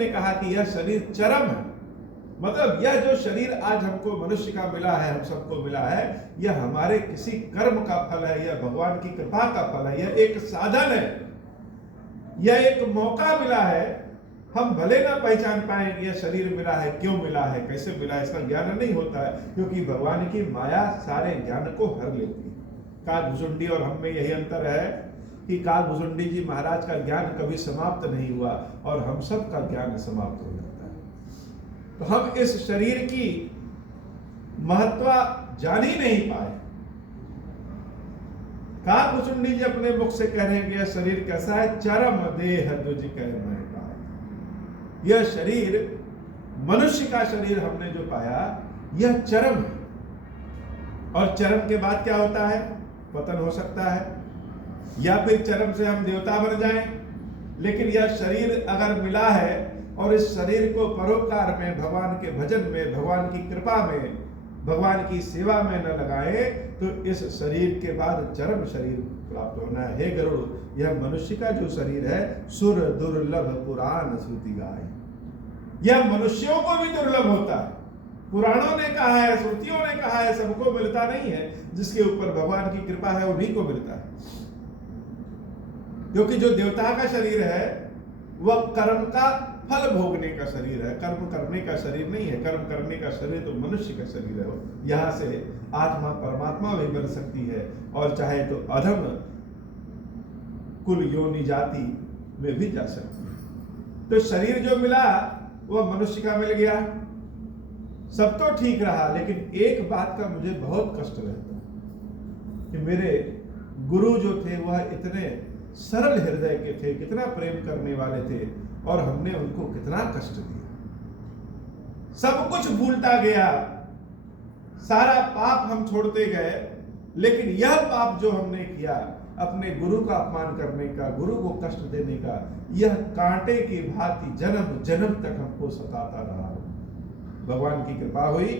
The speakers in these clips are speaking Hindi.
ने कहा कि यह शरीर चरम है, मतलब यह जो शरीर आज हमको मनुष्य का मिला है, हम सबको मिला है, यह हमारे किसी कर्म का फल है, यह भगवान की कृपा का फल है, यह एक साधन है, यह एक मौका मिला है। हम भले ना पहचान पाए कि यह शरीर मिला है, क्यों मिला है, कैसे मिला है, इसका ज्ञान नहीं होता है, क्योंकि भगवान की माया सारे ज्ञान को हर लेती है। काकभुसुंडी और हम में यही अंतर है कि काकभुसुंडी जी महाराज का ज्ञान कभी समाप्त नहीं हुआ और हम सब का ज्ञान समाप्त हो जाता है। तो हम इस शरीर की महत्व जान ही नहीं पाए। काकभुसुंडी जी अपने मुख से कह रहे हैं कि यह शरीर कैसा है, चरम देह दुज कह मैं पाया। यह शरीर, मनुष्य का शरीर हमने जो पाया, यह चरम है। और चरम के बाद क्या होता है? पतन हो सकता है, या फिर चरम से हम देवता बन जाएं। लेकिन यह शरीर अगर मिला है और इस शरीर को परोपकार में, भगवान के भजन में, भगवान की कृपा में, भगवान की सेवा में न लगाए तो इस शरीर के बाद चरम शरीर प्राप्त होना है। हे गरुड़, यह मनुष्य का जो शरीर है, सुर दुर्लभ पुराण श्रुति गाय, यह मनुष्यों को भी दुर्लभ होता है। पुराणों ने कहा है, श्रुतियों ने कहा है, सबको मिलता नहीं है। जिसके ऊपर भगवान की कृपा है उन्हीं को मिलता है। क्योंकि जो देवता का शरीर है वह कर्म का फल भोगने का शरीर है, कर्म करने का शरीर नहीं है। कर्म करने का शरीर तो मनुष्य का शरीर है। यहां से आत्मा परमात्मा भी बन सकती है और चाहे तो अधम कुल योनि जाति में भी जा सकती है। तो शरीर जो मिला वह मनुष्य का मिल गया, सब तो ठीक रहा। लेकिन एक बात का मुझे बहुत कष्ट रहता कि मेरे गुरु जो थे वह इतने सरल हृदय के थे, कितना प्रेम करने वाले थे, और हमने उनको कितना कष्ट दिया। सब कुछ भूलता गया, सारा पाप हम छोड़ते गए, लेकिन यह पाप जो हमने किया, अपने गुरु का अपमान करने का, गुरु को कष्ट देने का, यह कांटे की भांति जन्म जन्म तक हमको सताता रहा। भगवान की कृपा हुई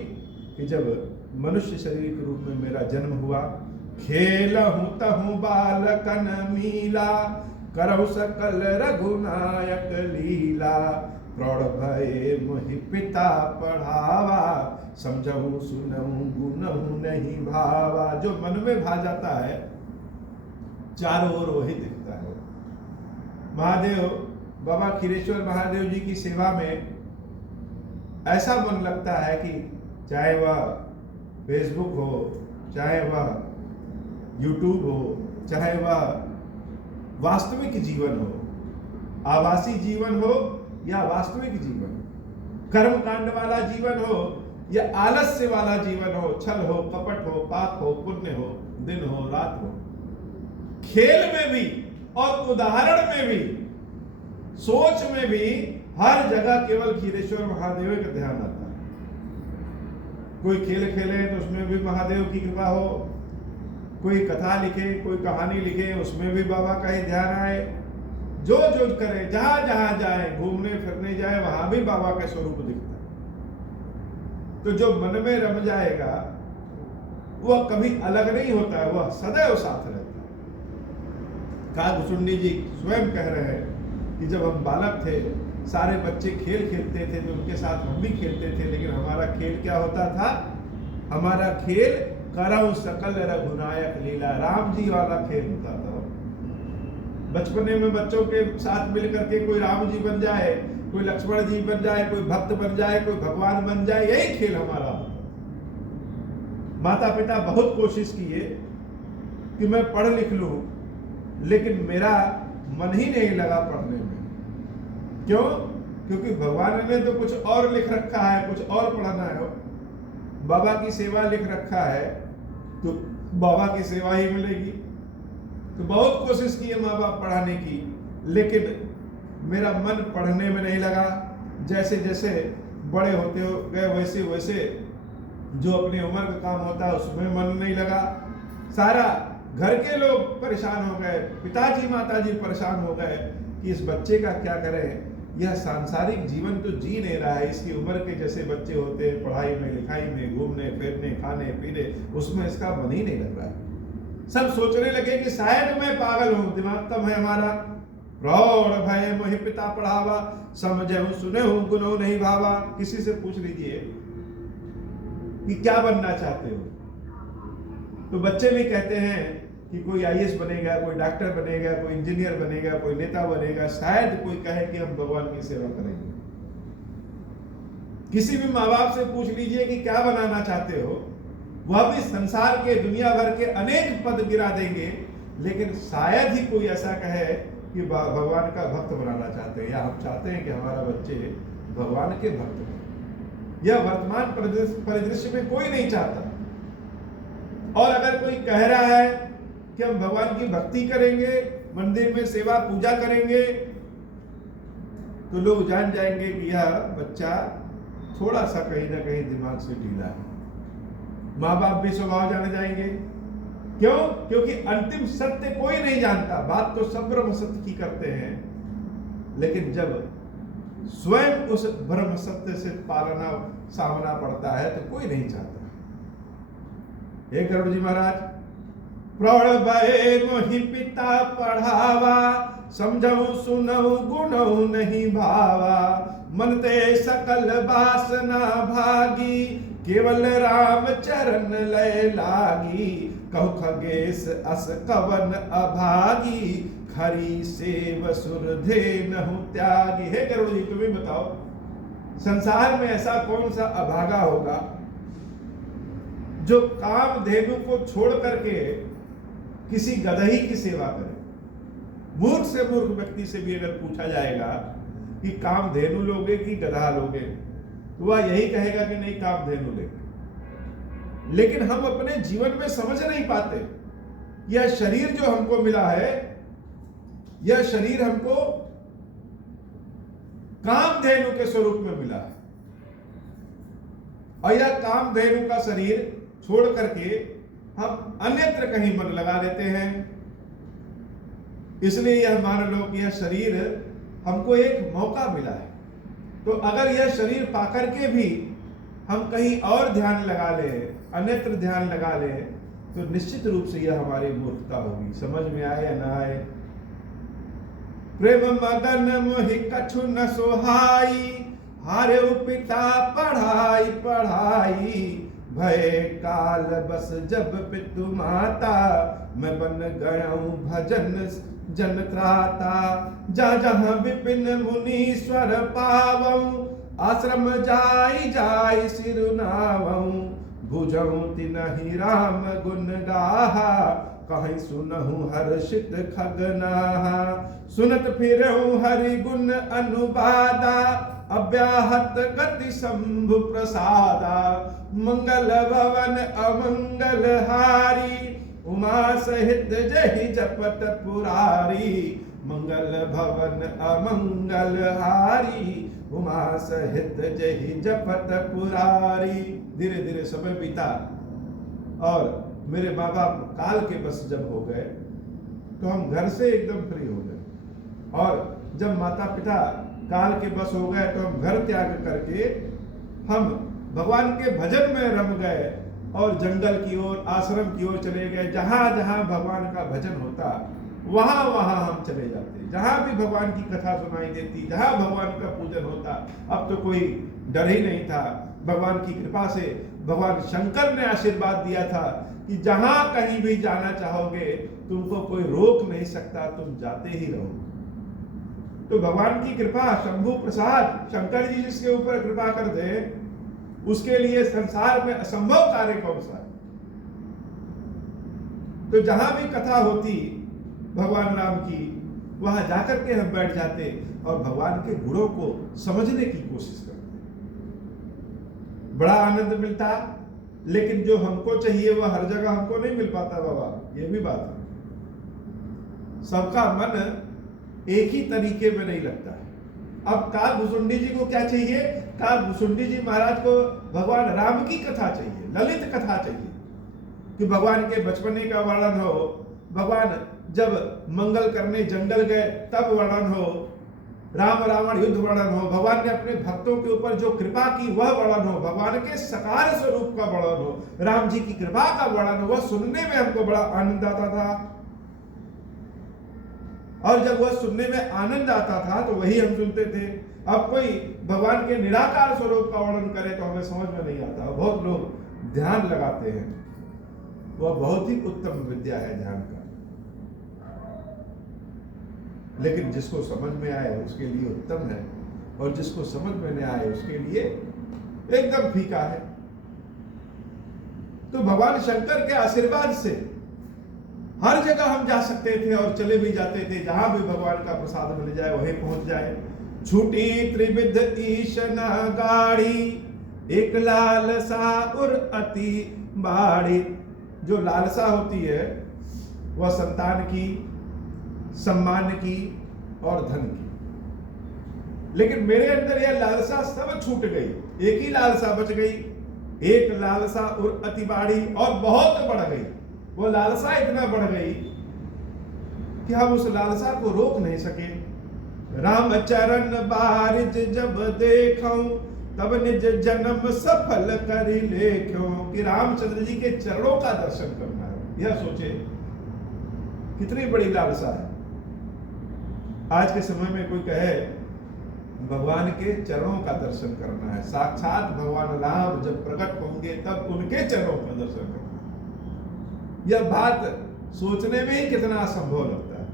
कि जब मनुष्य शरीर के रूप में मेरा जन्म हुआ, खेलहु तहु बालकन मीला, करहु सकल रघुनायक लीला, प्रौढ़ भय मोहि पिता पढ़ावा, समझहु सुनहु गुनहु नहीं भावा। जो मन में भा जाता है चारों ओर वही दिखता है। महादेव, बाबा खीरेश्वर महादेव जी की सेवा में ऐसा मन लगता है कि चाहे वह फेसबुक हो, चाहे वह यूट्यूब हो, चाहे वह वास्तविक जीवन हो, आभासी जीवन हो या वास्तविक जीवन, कर्मकांड वाला जीवन हो या आलस्य वाला जीवन हो, छल हो, कपट हो, पाप हो, पुण्य हो, दिन हो, रात हो, खेल में भी और उदाहरण में भी, सोच में भी, हर जगह केवल खीरेश्वर महादेव का ध्यान आता है। कोई खेल खेले तो उसमें भी महादेव की कृपा हो, कोई कथा लिखे, कोई कहानी लिखे, उसमें भी बाबा का ही ध्यान आए। जो जो करे, जहां जहां जाए, घूमने फिरने जाए, वहां भी बाबा का स्वरूप दिखता है। तो जो मन में रम जाएगा वह कभी अलग नहीं होता है, वह सदैव साथ रहता है। काकभुसुंडी जी स्वयं कह रहे हैं कि जब हम बालक थे, सारे बच्चे खेल खेलते थे तो उनके साथ हम भी खेलते थे, लेकिन हमारा खेल क्या होता था? हमारा खेल करहु सकल रघुनायक लीला, राम जी वाला खेल होता था। बचपने में बच्चों के साथ मिल करके कोई राम जी बन जाए, कोई लक्ष्मण जी बन जाए, कोई भक्त बन जाए, कोई भगवान बन जाए, यही खेल हमारा होता। माता पिता बहुत कोशिश किए कि मैं पढ़ लिख लूं, लेकिन मेरा मन ही नहीं लगा पढ़ने में। क्यों? क्योंकि भगवान ने तो कुछ और लिख रखा है, कुछ और पढ़ना है। बाबा की सेवा लिख रखा है तो बाबा की सेवा ही मिलेगी। तो बहुत कोशिश की है माँ बाप पढ़ाने की, लेकिन मेरा मन पढ़ने में नहीं लगा। जैसे जैसे बड़े होते हो गए वैसे वैसे जो अपनी उम्र का काम होता है उसमें मन नहीं लगा। सारा घर के लोग परेशान हो गए, पिताजी माताजी परेशान हो गए कि इस बच्चे का क्या करें, यह सांसारिक जीवन तो जी नहीं रहा है। इसकी उम्र के जैसे बच्चे होते हैं, पढ़ाई में, लिखाई में, घूमने फिरने, खाने पीने, उसमें इसका मन ही नहीं लग रहा है। सब सोचने लगे कि शायद मैं पागल हूं, दिमाग कम है हमारा, प्रौढ़ भय मोहि पिता पढ़ावा, समझहु सुनहु गुनहु नहीं भावा। किसी से पूछ लीजिए कि क्या बनना चाहते हो, तो बच्चे भी कहते हैं कि कोई आईएएस बनेगा, कोई डॉक्टर बनेगा, कोई इंजीनियर बनेगा, कोई नेता बनेगा, शायद कोई कहे कि हम भगवान की सेवा करेंगे। किसी भी माँ बाप से पूछ लीजिए कि क्या बनाना चाहते हो, वह भी संसार के दुनिया भर के अनेक पद गिरा देंगे, लेकिन शायद ही कोई ऐसा कहे कि भगवान का भक्त बनाना चाहते हैं, या हम चाहते हैं कि हमारा बच्चे भगवान के भक्त बने। यह वर्तमान परिदृश्य में कोई नहीं चाहता। और अगर कोई कह रहा है कि हम भगवान की भक्ति करेंगे, मंदिर में सेवा पूजा करेंगे, तो लोग जान जाएंगे कि यह बच्चा थोड़ा सा कहीं ना कहीं दिमाग से ढीला है। माँ बाप भी स्वभाव जाने जाएंगे। क्यों? क्योंकि अंतिम सत्य कोई नहीं जानता। बात तो सब ब्रह्म सत्य की करते हैं, लेकिन जब स्वयं उस ब्रह्म सत्य से सामना पड़ता है तो कोई नहीं चाहता। हे गरुड़ जी महाराज, प्रौढ़ भय मोहि पिता पढ़ावा, समझऊ सुनऊ गुणऊ नहीं भावा। मन ते सकल वासना भागी, केवल राम चरण लय लागी। कहु खगेश अस कवन अभागी, खरी सेव सुर धेनहु त्यागी। हे गरुड़ जी, तुम्हें बताओ, संसार में ऐसा कौन सा अभागा होगा जो कामधेनु को छोड़ करके किसी गदही की सेवा करे? मूर्ख से मूर्ख व्यक्ति से भी अगर पूछा जाएगा कि कामधेनु लोगे कि गधा लोगे, तो वह यही कहेगा कि नहीं, कामधेनु लेंगे। लेकिन हम अपने जीवन में समझ नहीं पाते, यह शरीर जो हमको मिला है, यह शरीर हमको कामधेनु के स्वरूप में मिला है, और यह कामधेनु का शरीर छोड़ करके हम अन्यत्र कहीं मन लगा देते हैं। इसलिए यह मान लो कि यह शरीर हमको एक मौका मिला है, तो अगर यह शरीर पाकर के भी हम कहीं और ध्यान लगा ले, अन्यत्र ध्यान लगा ले, तो निश्चित रूप से यह हमारी मूर्खता होगी। समझ में आए या ना आए? प्रेम मगन मोहि कछु न सोहाई, हारे पिता पढ़ाई पढ़ाई। भय काल बस जब पितु माता, मैं बन गयाऊं भजन जन त्राता। जा जहाँ विपिन मुनीश्वर पावऊं, आश्रम जाई जाई सिरुनावऊं। बुझऊं तिनहि राम गुण गाहा, कहीं सुनहु हर्षित खगनाहा। सुनत फिरऊं हरि गुण अनुवादा, अव्याहत गति शंभु प्रसादा। मंगल भवन अमंगल हारी, उमा सहित जहि जपत पुरारी। मंगल भवन अमंगल हारी, उमा सहित जहि जपत पुरारी। धीरे धीरे समय बीता और मेरे माँ बाप काल के बस जब हो गए, तो हम घर से एकदम फ्री हो गए। और जब माता पिता काल के बस हो गए, तो हम घर त्याग करके हम भगवान के भजन में रम गए और जंगल की ओर, आश्रम की ओर चले गए। जहां जहां भगवान का भजन होता, वहां वहां हम चले जाते। जहां भी भगवान की कथा सुनाई देती, जहां भगवान का पूजन होता, अब तो कोई डर ही नहीं था। भगवान की कृपा से भगवान शंकर ने आशीर्वाद दिया था कि जहां कहीं भी जाना चाहोगे, तुमको कोई रोक नहीं सकता, तुम जाते ही रहोगे। तो भगवान की कृपा, शंभु प्रसाद, शंकर जी जिसके ऊपर कृपा कर दे, उसके लिए संसार में असंभव कार्य कौन सा है? तो जहां भी कथा होती भगवान राम की, वहां जाकर के हम बैठ जाते और भगवान के गुणों को समझने की कोशिश करते। बड़ा आनंद मिलता, लेकिन जो हमको चाहिए वह हर जगह हमको नहीं मिल पाता बाबा, ये भी बात है। सबका मन एक ही तरीके में नहीं लगता है। अब काल भुसुंडी जी को क्या चाहिए? काल भुसुंडी जी महाराज को भगवान राम की कथा चाहिए, ललित कथा चाहिए, कि भगवान के बचपने का वर्णन हो, भगवान जब मंगल करने जंगल गए तब वर्णन हो, राम रावण युद्ध वर्णन हो, भगवान ने अपने भक्तों के ऊपर जो कृपा की वह वर्णन हो, भगवान के साकार स्वरूप का वर्णन हो, राम जी की कृपा का वर्णन हो। वह सुनने में हमको बड़ा आनंद आता था। और जब वह सुनने में आनंद आता था तो वही हम सुनते थे। अब कोई भगवान के निराकार स्वरूप का वर्णन करे तो हमें समझ में नहीं आता। बहुत लोग ध्यान लगाते हैं, वह बहुत ही उत्तम विद्या है ध्यान का, लेकिन जिसको समझ में आए उसके लिए उत्तम है, और जिसको समझ में नहीं आए उसके लिए एकदम फीका है। तो भगवान शंकर के आशीर्वाद से हर जगह हम जा सकते थे और चले भी जाते थे, जहां भी भगवान का प्रसाद मिल जाए वहीं पहुंच जाए। छूटी त्रिविध ईशना गाड़ी, एक लालसा उर अति बाड़ी। जो लालसा होती है वह संतान की, सम्मान की और धन की, लेकिन मेरे अंदर यह लालसा सब छूट गई। एक ही लालसा बच गई, एक लालसा उर अति बाड़ी, और बहुत बढ़ गई। वो लालसा इतना बढ़ गई कि हम उस लालसा को रोक नहीं सके। राम चरण बारिज जब देखूं, तब निज जन्म सफल करी लेखूं। कि रामचंद्र जी के चरणों का दर्शन करना है, यह सोचे कितनी बड़ी लालसा है। आज के समय में कोई कहे भगवान के चरणों का दर्शन करना है, साक्षात भगवान राम जब प्रकट होंगे तब उनके चरणों का दर्शन करना है, यह बात सोचने में ही कितना असंभव लगता है।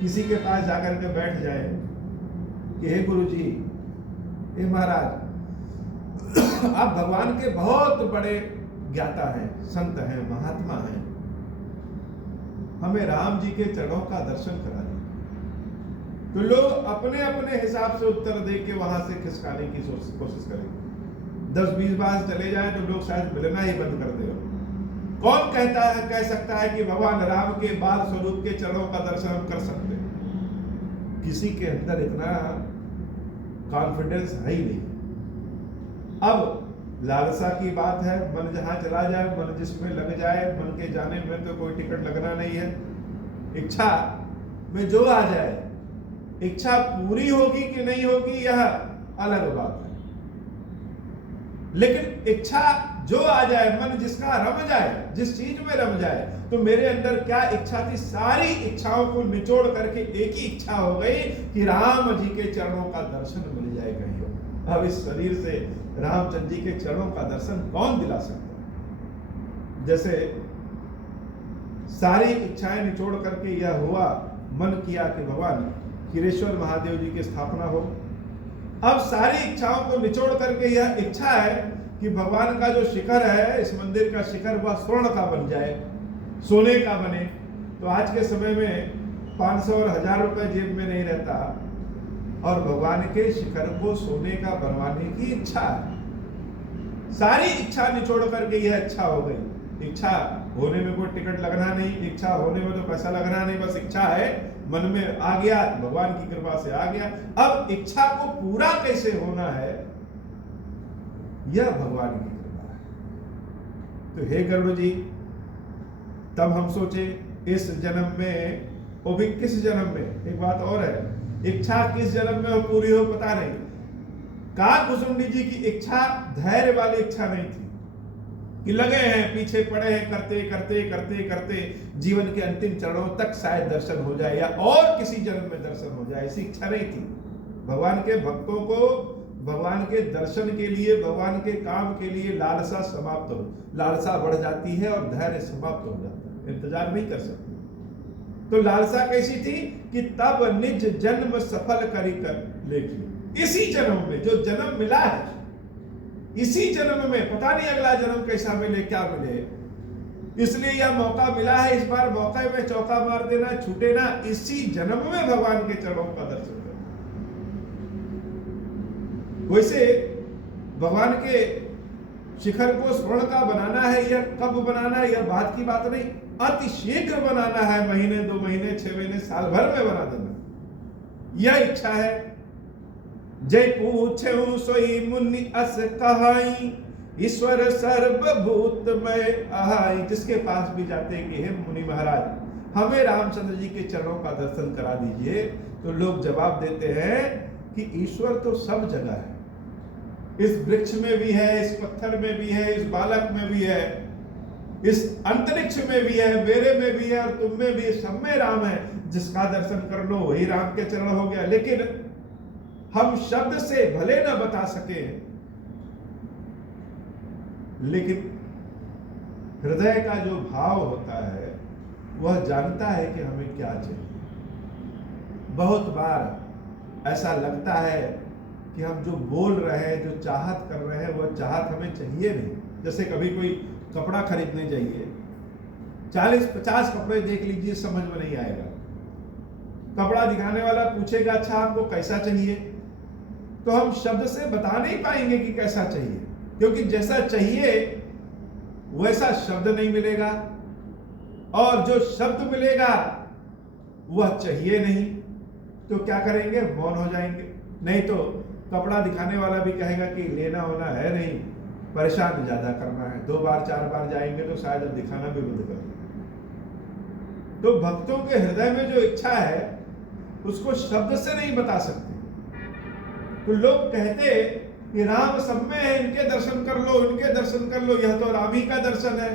किसी के पास जाकर के बैठ जाए कि हे गुरु जी, हे महाराज, आप भगवान के बहुत बड़े ज्ञाता हैं, संत हैं, महात्मा हैं, हमें राम जी के चरणों का दर्शन करा दें। तो लोग अपने अपने हिसाब से उत्तर दे के वहां से खिसकाने की कोशिश करेंगे। 10-20 बार चले जाए तो लोग शायद मिलना ही बंद कर दे। कौन कह सकता है कि भगवान राम के बाल स्वरूप के चरणों का दर्शन हम कर सकते हैं? किसी के अंदर इतना कॉन्फिडेंस है ही नहीं। अब लालसा की बात है, मन जहां चला जाए, मन जिसमें लग जाए, मन के जाने में तो कोई टिकट लगना नहीं है। इच्छा में जो आ जाए, इच्छा पूरी होगी कि नहीं होगी यह अलग बात है, लेकिन इच्छा जो आ जाए, मन जिसका रम जाए, जिस चीज में रम जाए। तो मेरे अंदर क्या इच्छा थी, सारी इच्छाओं को निचोड़ करके एक ही इच्छा हो गई कि राम जी के चरणों का दर्शन मिल जाए कहीं। अब इस शरीर से रामचंद्र जी के चरणों का दर्शन कौन दिला सकता है? जैसे सारी इच्छाएं निचोड़ करके यह हुआ, मन किया कि भगवान खीरेश्वर महादेव जी की स्थापना हो। अब सारी इच्छाओं को निचोड़ करके यह इच्छा है कि भगवान का जो शिखर है, इस मंदिर का शिखर, वह स्वर्ण का बन जाए, सोने का बने। तो आज के समय में 500 और 1000 रुपए जेब में नहीं रहता, और भगवान के शिखर को सोने का बनवाने की इच्छा है। सारी इच्छा निचोड़ करके यह इच्छा हो गई। इच्छा होने में कोई टिकट लगना नहीं, इच्छा होने में तो पैसा लगना नहीं, बस इच्छा है, मन में आ गया, भगवान की कृपा से आ गया। अब इच्छा को पूरा कैसे होना है, यह भगवान की कृपा है। तो हे गरुड़ जी, तब हम सोचे इस जन्म में, वो भी किस जन्म में, एक बात और है, इच्छा किस जन्म में हो पूरी हो पता नहीं। काकभुसुंडी जी की इच्छा धैर्य वाली इच्छा नहीं थी कि लगे हैं, पीछे पड़े हैं, करते करते करते करते जीवन के अंतिम चरणों तक शायद दर्शन हो जाए या और किसी जन्म में दर्शन हो जाए, ऐसी इच्छा नहीं थी। भगवान के भक्तों को भगवान के दर्शन के लिए, भगवान के काम के लिए लालसा समाप्त हो, लालसा बढ़ जाती है और धैर्य समाप्त हो जाता है, इंतजार नहीं कर सकते। तो लालसा कैसी थी कि तब निज जन्म सफल करी कर लेखी। इसी जन्म में जो जन्म मिला है, इसी जन्म में, पता नहीं अगला जन्म कैसा मिले, क्या मिले, इसलिए यह मौका मिला है, इस बार मौके में चौका मार देना, छूटे ना, इसी जन्म में भगवान के चरणों का दर्शन करना। वैसे भगवान के शिखर को स्वर्ण का बनाना है, यह कब बनाना है, यह बात की बात नहीं, अति शीघ्र बनाना है, महीने 2 महीने 6 महीने साल भर में बना देना, यह इच्छा है। जय पूछे सोई मुनि अस कहाई, ईश्वर सर्वभूत में आहाई। जिसके पास भी जाते हैं कि हे मुनि महाराज, हमें रामचंद्र जी के चरणों का दर्शन करा दीजिए, तो लोग जवाब देते हैं कि ईश्वर तो सब जगह है, इस वृक्ष में भी है, इस पत्थर में भी है, इस बालक में भी है, इस अंतरिक्ष में भी है, मेरे में भी है और तुम में भी है, सब में राम है। जिसका दर्शन कर लो वही राम के चरण हो गया। लेकिन हम शब्द से भले ना बता सके, लेकिन हृदय का जो भाव होता है वह जानता है कि हमें क्या चाहिए। बहुत बार ऐसा लगता है कि हम जो बोल रहे हैं, जो चाहत कर रहे हैं, वह चाहत हमें चाहिए नहीं। जैसे कभी कोई कपड़ा खरीदने जाइए, 40-50 कपड़े देख लीजिए, समझ में नहीं आएगा। कपड़ा दिखाने वाला पूछेगा अच्छा आपको कैसा चाहिए, तो हम शब्द से बता नहीं पाएंगे कि कैसा चाहिए, क्योंकि जैसा चाहिए वैसा शब्द नहीं मिलेगा, और जो शब्द मिलेगा वह चाहिए नहीं। तो क्या करेंगे? मौन हो जाएंगे। नहीं तो कपड़ा दिखाने वाला भी कहेगा कि लेना होना है नहीं, परेशान ज्यादा करना है, 2 बार 4 बार जाएंगे तो शायद अब दिखाना भी बंद कर दें। तो भक्तों के हृदय में जो इच्छा है उसको शब्द से नहीं बता सकते। तो लोग कहते कि राम सब में है, इनके दर्शन कर लो, इनके दर्शन कर लो, यह तो राम ही का दर्शन है,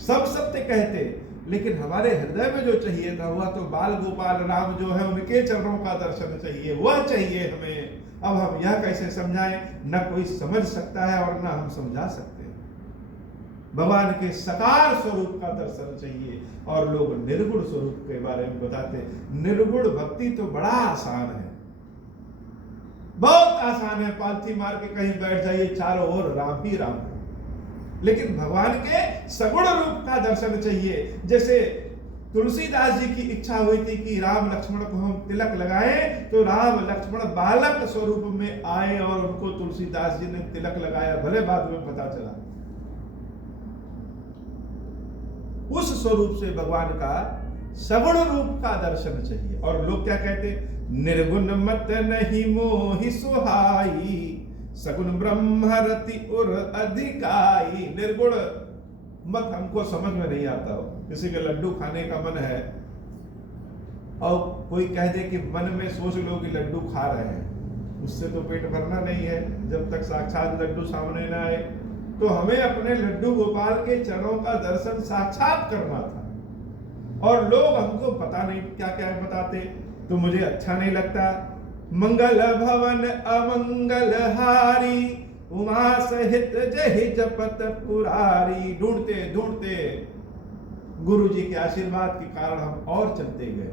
सब सत्य कहते। लेकिन हमारे हृदय में जो चाहिए था वह तो बाल गोपाल राम जो है, उनके चरणों का दर्शन चाहिए, वह चाहिए हमें। अब हम यह कैसे समझाएं? न कोई समझ सकता है और न हम समझा सकते हैं। भगवान के साकार स्वरूप का दर्शन चाहिए, और लोग निर्गुण स्वरूप के बारे में बताते। निर्गुण भक्ति तो बड़ा आसान है, बहुत आसान है। पालथी मार के कहीं बैठ जाइए, चारों ओर राम ही राम है। लेकिन भगवान के सगुण रूप का दर्शन चाहिए। जैसे तुलसीदास जी की इच्छा हुई थी कि राम लक्ष्मण को हम तिलक लगाएं, तो राम लक्ष्मण बालक स्वरूप में आए और उनको तुलसीदास जी ने तिलक लगाया, भले बाद में पता चला। उस स्वरूप से भगवान का सगुण रूप का दर्शन चाहिए। और लोग क्या कहते? निर्गुण मत नहीं मोहि सुहाई, सगुण ब्रह्म रति उर अधिकाई। निर्गुण मत हमको समझ में नहीं आता हो। किसी के लड्डू खाने का मन है और कोई कह दे कि मन में सोच लो कि लड्डू खा रहे हैं, उससे तो पेट भरना नहीं है जब तक साक्षात लड्डू सामने ना आए। तो हमें अपने लड्डू गोपाल के चरणों का दर्शन साक्षात करना था, और लोग हमको पता नहीं क्या क्या बताते। तो मुझे अच्छा नहीं लगता। मंगल भवन अमंगल हारी, उमा सहित जहि जपत पुरारी। ढूंढते ढूंढते गुरु जी के आशीर्वाद के कारण हम और चलते गए।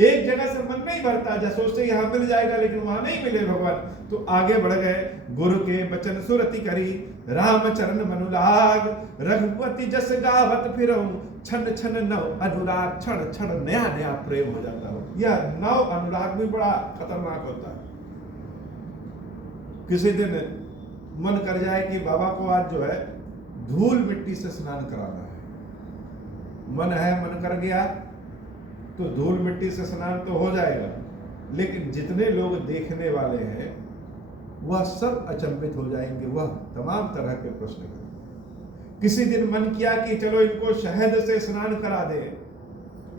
एक जगह से मन नहीं भरता, जैसे सोचते यहां मिल जाएगा, लेकिन वहां नहीं मिले भगवान, तो आगे बढ़ गए। गुरु के बचन सुरति करी, राम चरण मनु लाग, रघुपति जस गावत फिरऊं, छन छन नव अनुराग, क्षण क्षण नया नया प्रेम हो जाता हो। यह नव अनुराग भी बड़ा खतरनाक होता है। किसी दिन मन कर जाए कि बाबा को आज जो है धूल मिट्टी से स्नान कराना है, मन है, मन कर गया तो धूल मिट्टी से स्नान तो हो जाएगा, लेकिन जितने लोग देखने वाले हैं वह सब अचंभित हो जाएंगे, वह तमाम तरह के प्रश्न करेंगे। किसी दिन मन किया कि चलो इनको शहद से स्नान करा दे।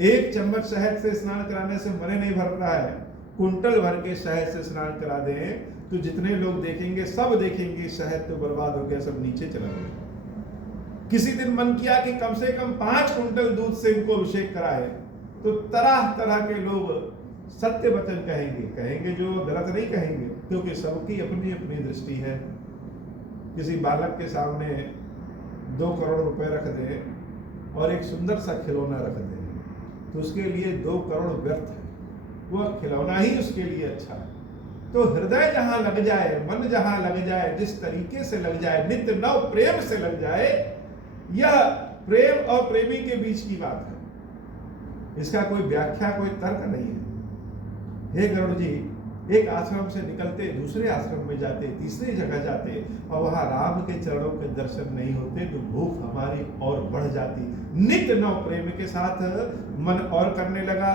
1 चम्मच शहद से स्नान कराने से मन नहीं भर रहा है, कुंटल भर के शहद से स्नान करा दें तो जितने लोग देखेंगे सब देखेंगे शहद तो बर्बाद हो गया, सब नीचे चला गया। किसी दिन मन किया कि कम से कम 5 कुंटल दूध से इनको अभिषेक कराए, तो तरह तरह के लोग सत्य वचन कहेंगे जो गलत नहीं कहेंगे, क्योंकि सबकी अपनी अपनी दृष्टि है। किसी बालक के सामने 2 करोड़ रुपए रख दे और एक सुंदर सा खिलौना रख दे, तो उसके लिए 2 करोड़ व्यर्थ है, वह खिलौना ही उसके लिए अच्छा है। तो हृदय जहां लग जाए, मन जहां लग जाए, जिस तरीके से लग जाए, नित्य नव प्रेम से लग जाए, यह प्रेम और प्रेमी के बीच की बात है। इसका कोई व्याख्या, कोई तर्क नहीं है। हे गरुड़ जी, एक आश्रम से निकलते दूसरे आश्रम में जाते, तीसरी जगह जाते, और वहां राम के चरणों के दर्शन नहीं होते तो भूख हमारी और बढ़ जाती। नित्य नव प्रेम के साथ मन और करने लगा।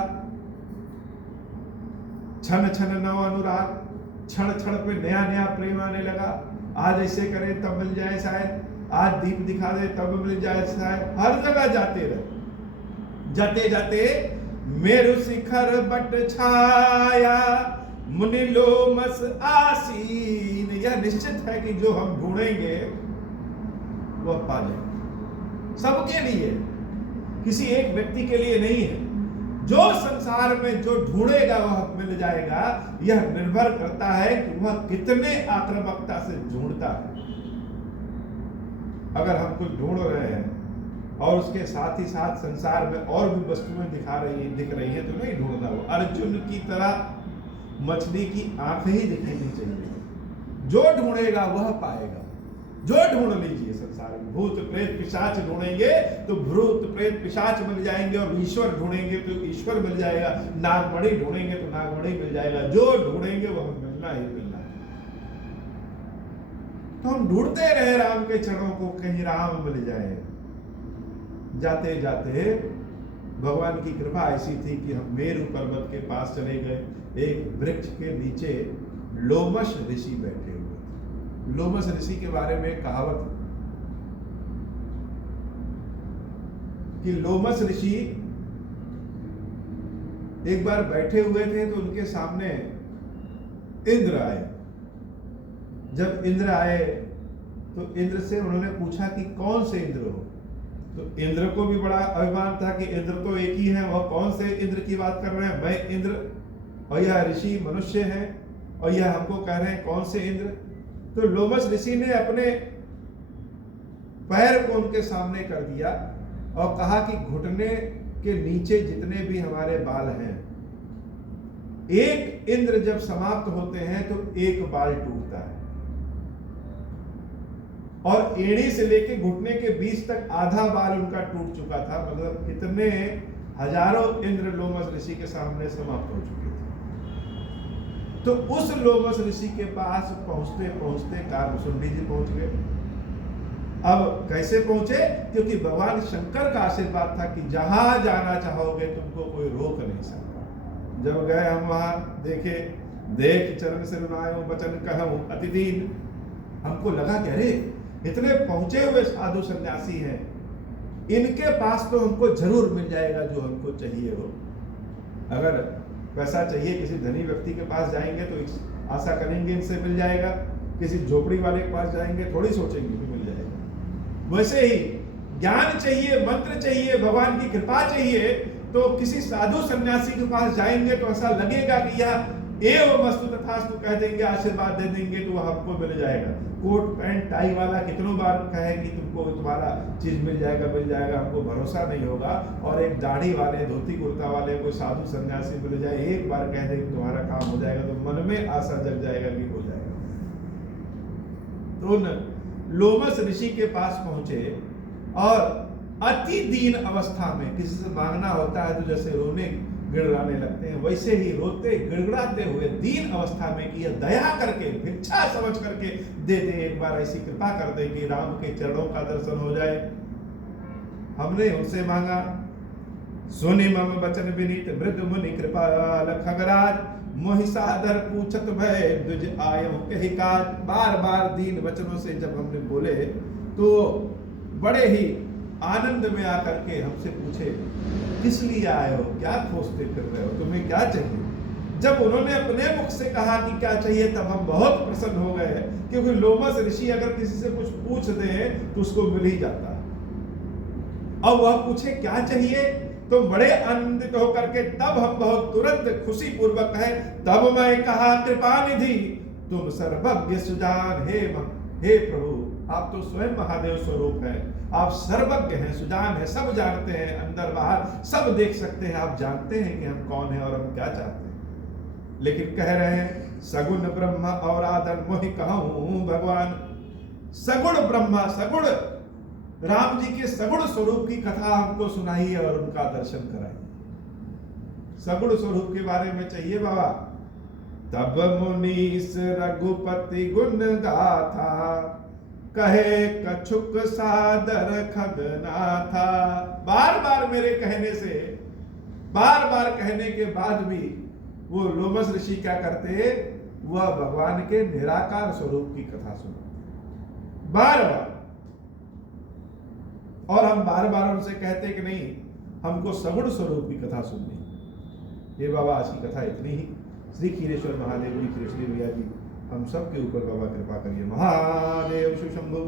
क्षण क्षण नव अनुराग, क्षण क्षण पे नया नया प्रेम आने लगा। आज ऐसे करें तब मिल जाए शायद, आज दीप दिखा दे तब मिल जाए शायद। हर जगह जाते रहे। जाते जाते मेरु शिखर बट छाया, मुनि लोमस आसीन। यह निश्चित है कि जो हम ढूंढेंगे वह पा लेंगे। सबके लिए, किसी एक व्यक्ति के लिए नहीं है। जो संसार में जो ढूंढेगा वह मिल जाएगा। यह निर्भर करता है कि वह कितने आक्रामकता से ढूंढता है। अगर हम कुछ ढूंढ रहे हैं और उसके साथ ही साथ संसार में और भी वस्तुएं दिख रही है तो नहीं ढूंढना। वो अर्जुन की तरह मछली की आंख ही दिखनी चाहिए। जो ढूंढेगा वह पाएगा। जो ढूंढ लीजिए संसार में, भूत प्रेत पिशाच ढूंढेंगे तो भूत प्रेत पिशाच मिल जाएंगे, और ईश्वर ढूंढेंगे तो ईश्वर मिल जाएगा, नागमणि ढूंढेंगे तो नागमणि मिल जाएगा। जो ढूंढेंगे वह मिलना ही मिलना है। तो हम ढूंढते रहे राम के चरणों को, कहीं राम मिल जाए। जाते जाते भगवान की कृपा ऐसी थी कि हम मेरु पर्वत के पास चले गए। एक वृक्ष के नीचे लोमश ऋषि बैठे हुए थे। लोमश ऋषि के बारे में एक कहावत है कि लोमश ऋषि एक बार बैठे हुए थे तो उनके सामने इंद्र आए। जब इंद्र आए तो इंद्र से उन्होंने पूछा कि कौन से इंद्र हो। तो इंद्र को भी बड़ा अभिमान था कि इंद्र तो एक ही है, वह कौन से इंद्र की बात कर रहे हैं। मैं इंद्र, और यह ऋषि मनुष्य है, और यह हमको कह रहे हैं कौन से इंद्र। तो लोमश ऋषि ने अपने पैर को उनके सामने कर दिया और कहा कि घुटने के नीचे जितने भी हमारे बाल हैं, एक इंद्र जब समाप्त होते हैं तो एक बाल टूटता है, और एड़ी से लेके घुटने के बीच तक आधा बाल उनका टूट चुका था। मतलब कितने हजारों इंद्र लोमश ऋषि के सामने समाप्त हो चुके थे। तो उस लोमश ऋषि के पास पहुंचते पहुंचते काकभूषुंडी जी पहुंच गए। अब कैसे पहुंचे? क्योंकि भगवान शंकर का आशीर्वाद था कि जहां जाना चाहोगे तुमको कोई रोक नहीं सकता। जब गए हम वहां देखे, देख चरण सिरनायो वचन कहूं अति दीन। हमको लगा कि अरे इतने पहुंचे हुए साधु सन्यासी हैं, इनके पास तो हमको जरूर मिल जाएगा जो हमको चाहिए हो। अगर पैसा चाहिए किसी धनी व्यक्ति के पास जाएंगे तो आशा करेंगे इनसे मिल जाएगा, किसी झोपड़ी वाले के पास जाएंगे थोड़ी सोचेंगे कि मिल जाएगा। वैसे ही ज्ञान चाहिए, मंत्र चाहिए, भगवान की कृपा चाहिए, तो किसी साधु सन्यासी के पास जाएंगे तो ऐसा लगेगा कि यह एवं वस्तु तथास्तु कह देंगे, आशीर्वाद दे देंगे तो हमको मिल जाएगा। कोट पैंट टाई वाला कितनों बार कहे कि तुमको तुम्हारा चीज मिल जाएगा, हमको भरोसा नहीं होगा। और एक दाढ़ी वाले, धोती कुर्ता वाले कोई साधु सन्यासी मिल जाए, एक बार कह दे कि तुम्हारा काम हो जाएगा, तो मन में आशा जग जाएगा कि हो जाएगा। तो लोमश ऋषि के पास पहुंचे और अति दीन अवस्था में, किसी से मांगना होता है तो जैसे रोने गिड़गिड़ाने लगते हैं, वैसे ही रोते गिड़गिड़ाते हुए दीन अवस्था में कि दया करके, भिक्षा समझ करके दे दे, एक बार ऐसी कृपा कर दे कि राम के चरणों का दर्शन हो जाए। हमने उनसे मांगा। सुनि मम वचन विनीत वृद्ध मुनि कृपाल खगराज, मोहि सादर पूछत भय दुज आयो कहि काज। बार बार दीन वचनों से जब हमने बोले तो बड़े ही आनंद में आकर के हमसे पूछे किस लिए आए हो, क्या खोजते फिर रहे हो, तुम्हें क्या चाहिए। जब उन्होंने अपने मुख से कहा कि क्या चाहिए तब हम बहुत प्रसन्न हो गए, क्योंकि लोमश ऋषि अगर किसी से कुछ पूछ दे तो उसको मिल ही जाता है। और वह पूछे क्या चाहिए तो बड़े आनंदित होकर के तब हम बहुत तुरंत खुशी पूर्वक है, तब मैं कहा कृपा निधि तुम सर्वज्ञ सुजान। हे प्रभु, आप तो स्वयं महादेव स्वरूप हैं, आप सर्वज्ञ हैं, सुजान हैं, सब जानते हैं, अंदर बाहर सब देख सकते हैं। आप जानते हैं कि हम कौन हैं और हम क्या चाहते हैं। लेकिन कह रहे हैं सगुण ब्रह्म और आदर मोहि कहूं भगवान। सगुण ब्रह्मा, सगुण राम जी के सगुण स्वरूप की कथा हमको सुनाई और उनका दर्शन कराई। सगुण स्वरूप के बारे में चाहिए बाबा। तब मुनीस रघुपति गुण गाथा, कहे कछुक सादर खगनाथा। बार बार मेरे कहने से, बार बार कहने के बाद भी वो लोमश ऋषि क्या करते, वह भगवान के निराकार स्वरूप की कथा सुनाते बार बार। और हम बार बार उनसे कहते कि नहीं, हमको सगुण स्वरूप की कथा सुननी। ये बाबा आज की कथा इतनी ही। श्री खीरेश्वर महादेव जी, खीरेश्वरी भैया जी, हम सब के ऊपर बाबा कृपा करिए। महादेव शिव शंभु।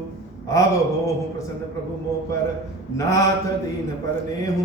अब हो प्रसन्न प्रभु मोह पर, नाथ दीन पर नेहू।